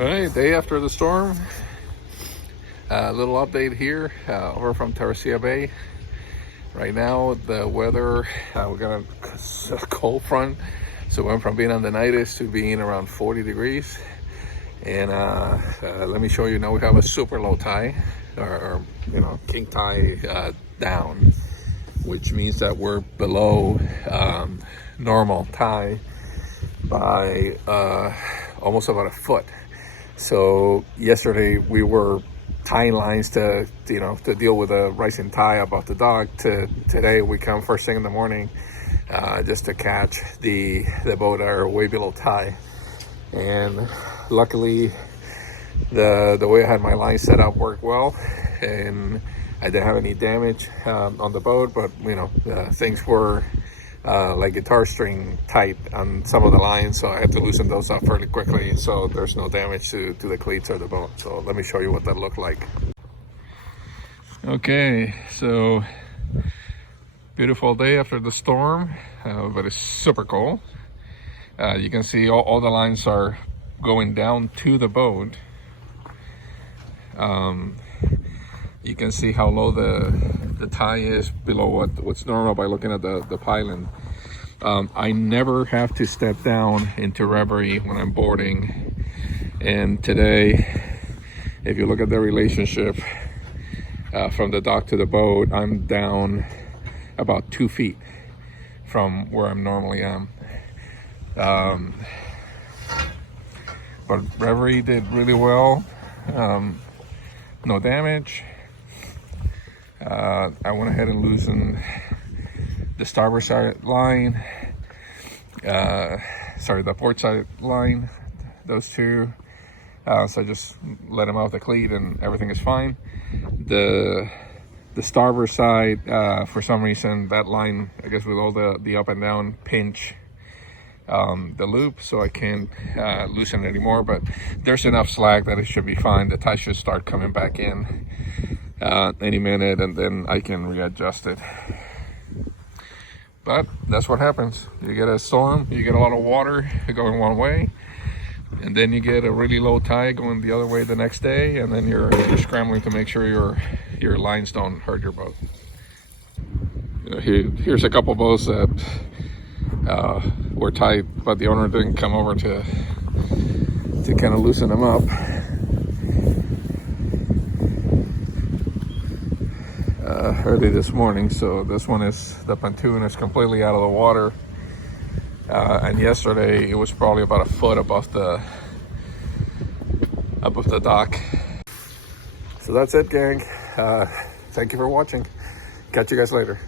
All right, day after the storm. A little update here over from Terracia Bay. Right now, the weather, we got a cold front. So we went from being on the 90s to being around 40 degrees. And let me show you now we have a super low tide, or king tide down, which means that we're below normal tide by almost about a foot. So yesterday we were tying lines to deal with a rising tide above the dock. Today we come first thing in the morning just to catch the boat are way below tide. And luckily the way I had my line set up worked well, and I didn't have any damage on the boat, but things were like guitar string tight on some of the lines, so I had to loosen those up fairly quickly so there's no damage to the cleats or the boat. So let me show you what that looked like. Okay, so beautiful day after the storm, but it's super cold. You can see all the lines are going down to the boat. You can see how low the tide is below what's normal by looking at the piling. I never have to step down into Reverie when I'm boarding, and today, if you look at the relationship from the dock to the boat, I'm down about 2 feet from where I normally am. But Reverie did really well. No damage. I went ahead and loosened the starboard side line, the port side line, those two. So I just let them off the cleat and everything is fine. The starboard side, for some reason, that line, I guess with all the up and down pinch the loop, so I can't loosen it anymore, but there's enough slack that it should be fine. The tide should start coming back in any minute, and then I can readjust it. But that's what happens. You get a storm, you get a lot of water going one way, and then you get a really low tide going the other way the next day, and then you're scrambling to make sure your lines don't hurt your boat. Here's a couple boats that were tight, but the owner didn't come over to kind of loosen them up. Early this morning. So this one the pontoon is completely out of the water, and yesterday it was probably about a foot above the dock. So that's it, gang. Thank you for watching. Catch you guys later.